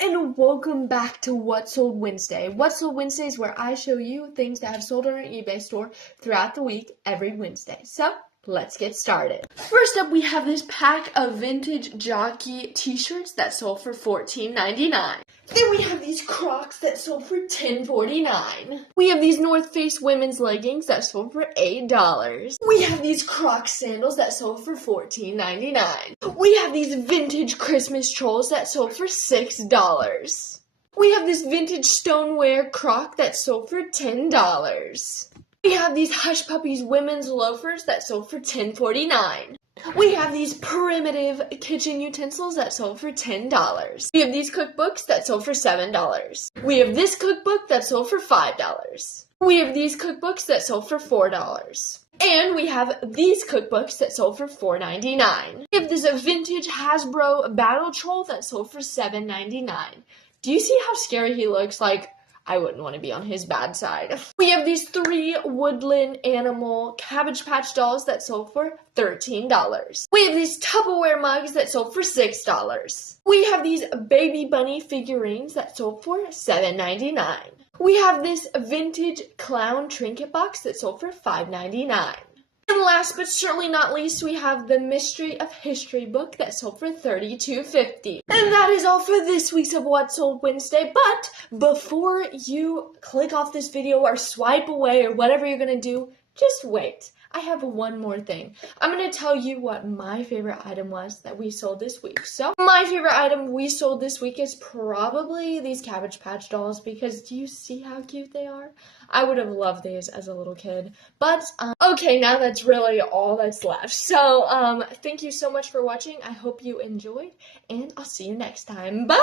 and welcome back to What Sold Wednesday. What Sold Wednesday is where I show you things that have sold on our eBay store throughout the week every Wednesday. So, let's get started. First up, we have this pack of vintage jockey t-shirts that sold for $14.99. Then we have these Crocs that sold for $10.49. We have these North Face women's leggings that sold for $8. We have these Crocs sandals that sold for $14.99. We have these vintage Christmas trolls that sold for $6. We have this vintage stoneware Croc that sold for $10. We have these Hush Puppies women's loafers that sold for $10.49. We have these primitive kitchen utensils that sold for $10. We have these cookbooks that sold for $7. We have this cookbook that sold for $5. We have these cookbooks that sold for $4. And we have these cookbooks that sold for $4.99. We have this vintage Hasbro Battle Troll that sold for $7.99. Do you see how scary he looks? Like, I wouldn't want to be on his bad side. We have these 3 woodland animal Cabbage Patch dolls that sold for $13. We have these Tupperware mugs that sold for $6. We have these baby bunny figurines that sold for $7.99. We have this vintage clown trinket box that sold for $5.99. And last but certainly not least, we have the Mystery of History book that sold for $32.50. And that is all for this week's of What Sold Wednesday. But before you click off this video or swipe away or whatever you're going to do, just wait. I have one more thing. I'm going to tell you what my favorite item was that we sold this week. So, my favorite item we sold this week is probably these Cabbage Patch dolls, because do you see how cute they are? I would have loved these as a little kid. But, okay, now that's really all that's left. So, thank you so much for watching. I hope you enjoyed, and I'll see you next time. Bye!